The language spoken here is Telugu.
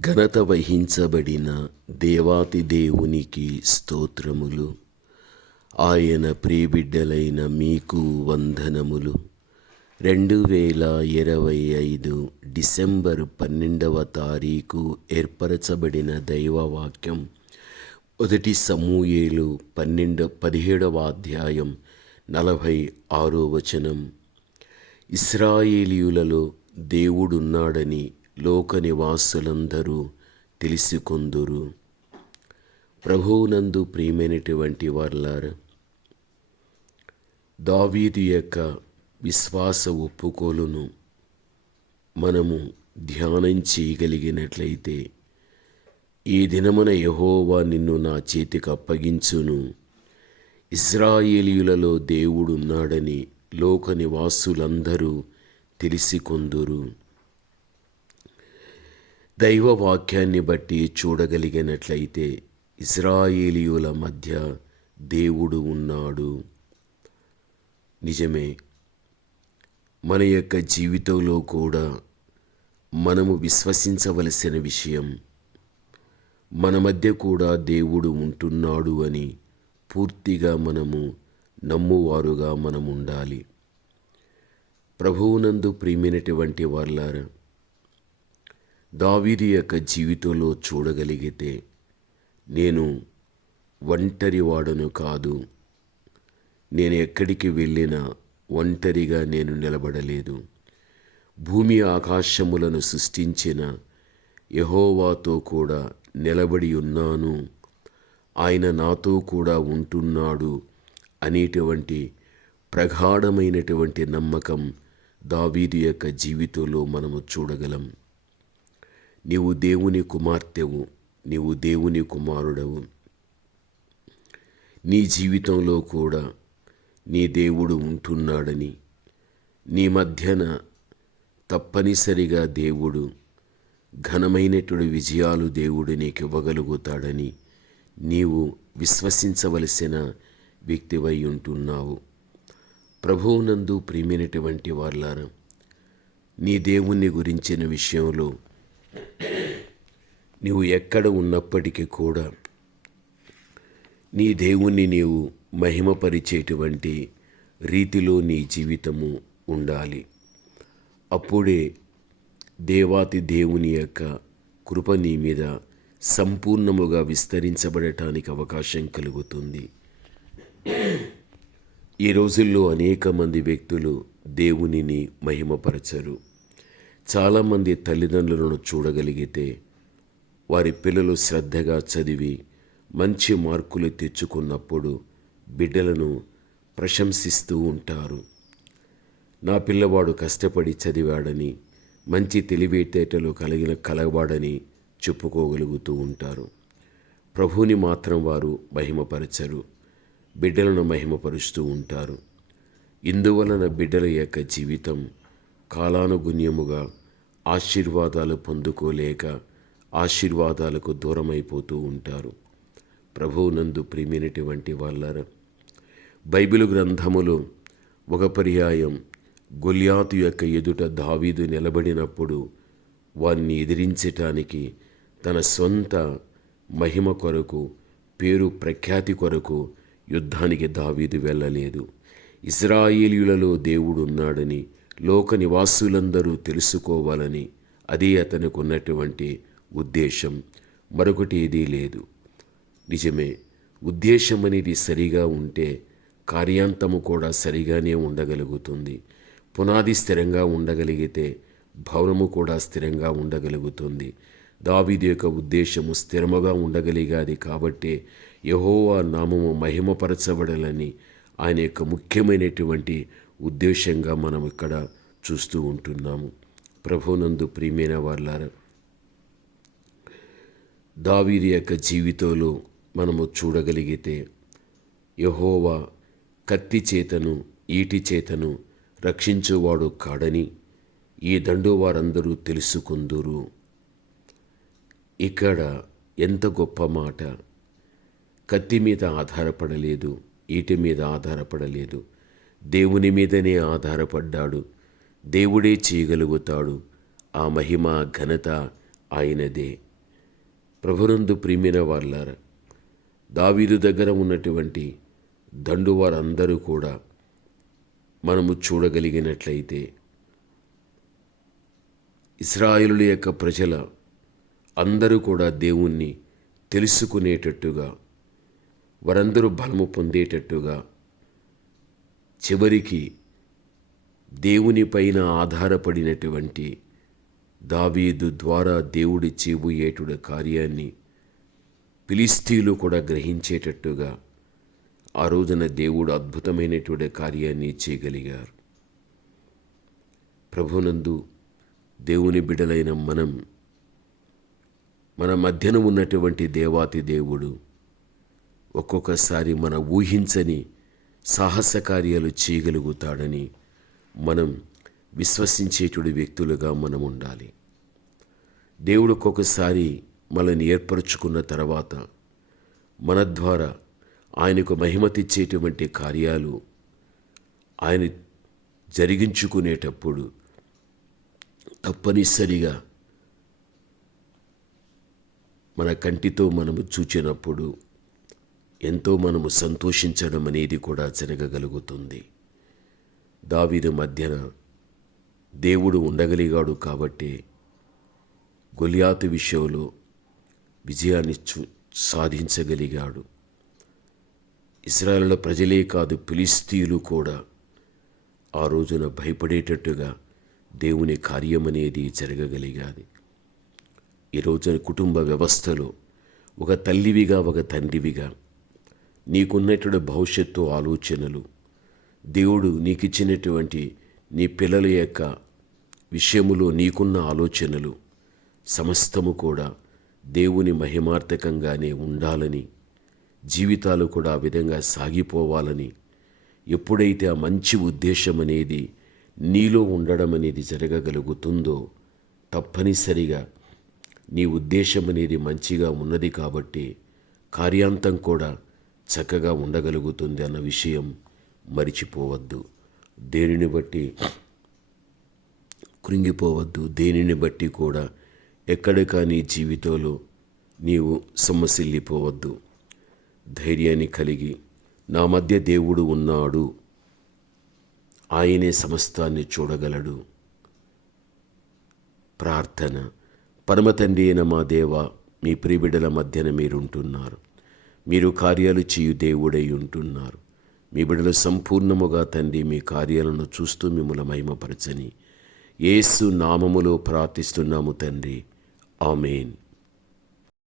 ఘనత వహించబడిన దేవాతి దేవునికి స్తోత్రములు. ఆయన ప్రియబిడ్డలైన మీకు వందనములు. రెండు వేల ఇరవై ఐదు డిసెంబర్ పన్నెండవ తారీఖు ఏర్పరచబడిన దైవవాక్యం. మొదటి సమూయేలు పన్నెండు పదిహేడవ అధ్యాయం నలభై ఆరో వచనం. ఇస్రాయేలీయులలో దేవుడున్నాడని లోక నివాసులందరూ తెలిసికొందురు. ప్రభువునందు ప్రియమైనటువంటి వార్లారా దావీదు యొక్క విశ్వాస ఒప్పుకోలును మనము ధ్యానం చేయగలిగినట్లయితే ఈ దినమున యహోవా నిన్ను నా చేతికి అప్పగించును. ఇస్రాయేలీయులలో దేవుడున్నాడని లోక నివాసులందరూ తెలిసికొందురు. దైవ వాక్యాన్ని బట్టి చూడగలిగినట్లయితే ఇస్రాయేలీయుల మధ్య దేవుడు ఉన్నాడు. నిజమే మన యొక్క జీవితంలో కూడా మనము విశ్వసించవలసిన విషయం మన మధ్య కూడా దేవుడు ఉంటున్నాడు అని పూర్తిగా మనము నమ్మువారుగా మనం ఉండాలి ప్రభువునందు ప్రియమైనటువంటి వాళ్ళారా దావీది యొక్క జీవితంలో చూడగలిగితే నేను ఒంటరివాడను కాదు. నేను ఎక్కడికి వెళ్ళినా ఒంటరిగా నేను నిలబడలేదు. భూమి ఆకాశములను సృష్టించిన యహోవాతో కూడా నిలబడి ఉన్నాను. ఆయన నాతో కూడా ఉంటున్నాడు అనేటువంటి ప్రగాఢమైనటువంటి నమ్మకం దావీదు యొక్క జీవితంలో మనము చూడగలం. నీవు దేవుని కుమార్తెవు నీవు దేవుని కుమారుడవు. నీ జీవితంలో కూడా నీ దేవుడు ఉంటున్నాడని నీ మధ్యన తప్పనిసరిగా దేవుడు ఘనమైనటువంటి విజయాలు దేవుడు నీకు ఇవ్వగలుగుతాడని నీవు విశ్వసించవలసిన వ్యక్తివై ఉంటున్నావు. ప్రభువునందు ప్రియమైనటువంటి వాళ్ళారా నీ దేవుణ్ణి గురించిన విషయంలో నీవు ఎక్కడ ఉన్నప్పటికీ కూడా నీ దేవుణ్ణి నీవు మహిమపరిచేటువంటి రీతిలో నీ జీవితము ఉండాలి. అప్పుడే దేవాతి దేవుని యొక్క కృప నీ మీద సంపూర్ణముగా విస్తరించబడటానికి అవకాశం కలుగుతుంది. ఈ రోజుల్లో అనేక మంది వ్యక్తులు దేవునిని మహిమపరచరు. చాలామంది తల్లిదండ్రులను చూడగలిగితే వారి పిల్లలు శ్రద్ధగా చదివి మంచి మార్కులు తెచ్చుకున్నప్పుడు బిడ్డలను ప్రశంసిస్తూ ఉంటారు. నా పిల్లవాడు కష్టపడి చదివాడని మంచి తెలివితేటలు కలిగిన కలవాడని చెప్పుకోగలుగుతూ ఉంటారు. ప్రభుని మాత్రం వారు మహిమపరచరు బిడ్డలను మహిమపరుస్తూ ఉంటారు. ఇందువలన బిడ్డల యొక్క జీవితం కాలానుగుణ్యముగా ఆశీర్వాదాలు పొందుకోలేక ఆశీర్వాదాలకు దూరమైపోతూ ఉంటారు. ప్రభువునందు ప్రియమైనటువంటి వాళ్ళ బైబిల్ గ్రంథములో ఒక పర్యాయం గొల్యాతు యొక్క ఎదుట దావీదు నిలబడినప్పుడు వారిని ఎదిరించటానికి తన సొంత మహిమ కొరకు పేరు ప్రఖ్యాతి కొరకు యుద్ధానికి దావీదు వెళ్ళలేదు. ఇస్రాయేలీలలో దేవుడు ఉన్నాడని లోక నివాసులందరూ తెలుసుకోవాలని అదే అతనికి ఉన్నటువంటి ఉద్దేశం. మరొకటి ఏదీ లేదు. నిజమే ఉద్దేశం అనేది సరిగా ఉంటే కార్యాంతము కూడా సరిగానే ఉండగలుగుతుంది. పునాది స్థిరంగా ఉండగలిగితే భవనము కూడా స్థిరంగా ఉండగలుగుతుంది. దావీదు యొక్క ఉద్దేశము స్థిరముగా ఉండగలిగాది కాబట్టి యహోవా నామము మహిమపరచబడాలని ఆయన యొక్క ముఖ్యమైనటువంటి ఉద్దేశంగా మనం ఇక్కడ చూస్తూ ఉంటున్నాము. ప్రభునందు ప్రియమైన వాళ్ళారా దావీది యొక్క జీవితంలో మనము చూడగలిగితే యహోవా కత్తి చేతను ఈటి చేతను రక్షించువాడు కాడని ఈ దండు వారందరూ తెలుసుకుందురు. ఇక్కడ ఎంత గొప్ప మాట. కత్తి మీద ఆధారపడలేదు ఈటి మీద ఆధారపడలేదు. దేవుని మీదనే ఆధారపడ్డాడు. దేవుడే చేయగలుగుతాడు. ఆ మహిమ ఘనత ఆయనదే. ప్రభునందు ప్రియమైన వాళ్ళారా దావీదు దగ్గర ఉన్నటువంటి దండు వారందరూ కూడా మనము చూడగలిగినట్లయితే ఇస్రాయేలుల యొక్క ప్రజల అందరూ కూడా దేవుణ్ణి తెలుసుకునేటట్టుగా వారందరూ బలము పొందేటట్టుగా చివరికి దేవునిపైన ఆధారపడినటువంటి దావీదు ద్వారా దేవుడి చేయబోయేటుడు కార్యాన్ని పిలిస్తీలు కూడా గ్రహించేటట్టుగా ఆ రోజున దేవుడు అద్భుతమైనటువంటి కార్యాన్ని చేయగలిగారు. ప్రభునందు దేవుని బిడలైన మనం మన మధ్యన ఉన్నటువంటి దేవాతి దేవుడు ఒక్కొక్కసారి మన ఊహించని సాహస కార్యాలు చేయగలుగుతాడని మనం విశ్వసించేటువంటి వ్యక్తులుగా మనం ఉండాలి. దేవుడు ఒక్కొక్కసారి మనల్ని ఏర్పరచుకున్న తర్వాత మన ద్వారా ఆయనకు మహిమ తెచ్చేటువంటి కార్యాలు ఆయన జరిగించుకునేటప్పుడు తప్పనిసరిగా మన కంటితో మనము చూచినప్పుడు ఎంతో మనము సంతోషించడం అనేది కూడా జరగగలుగుతుంది. దావీదు మధ్యన దేవుడు ఉండగలిగాడు కాబట్టి గొలియాతు విషయంలో విజయాన్ని చూ సాధించగలిగాడు. ఇస్రాయేల్ ప్రజలే కాదు ఫిలిస్తీయులు కూడా ఆ రోజున భయపడేటట్టుగా దేవుని కార్యం అనేది జరగగలిగాది. ఈ రోజున కుటుంబ వ్యవస్థలో ఒక తల్లివిగా ఒక తండ్రివిగా నీకున్నటువంటి భవిష్యత్తు ఆలోచనలు. దేవుడు నీకిచ్చినటువంటి నీ పిల్లల యొక్క విషయములో నీకున్న ఆలోచనలు సమస్తము కూడా దేవుని మహిమార్థకంగానే ఉండాలని జీవితాలు కూడా ఆ విధంగా సాగిపోవాలని ఎప్పుడైతే ఆ మంచి ఉద్దేశం అనేది నీలో ఉండడం అనేది జరగగలుగుతుందో తప్పనిసరిగా నీ ఉద్దేశం అనేది మంచిగా ఉన్నది కాబట్టి కార్యాంతం కూడా చక్కగా ఉండగలుగుతుంది అన్న విషయం మరిచిపోవద్దు. దేనిని బట్టి? కృంగిపోవద్దు. దేనిని బట్టి కూడా? ఎక్కడ కానీ జీవితంలో నీవు సొమ్మసిల్లిపోవద్దు ధైర్యాన్ని కలిగి నా మధ్య దేవుడు ఉన్నాడు. ఆయనే సమస్తాన్ని చూడగలడు. ప్రార్థన. పరమతండి అయిన మా దేవ మీ ప్రిబిడల మధ్యన మీరుంటున్నారు. మీరు కార్యాలు చేయు దేవుడై ఉంటున్నారు. మీ బిడలు సంపూర్ణముగా తండ్రి మీ కార్యాలను చూస్తూ మిమ్మల్ని మహిమపరచని. యేసు నామములో ప్రార్థిస్తున్నాము తండ్రి. ఆమెన్.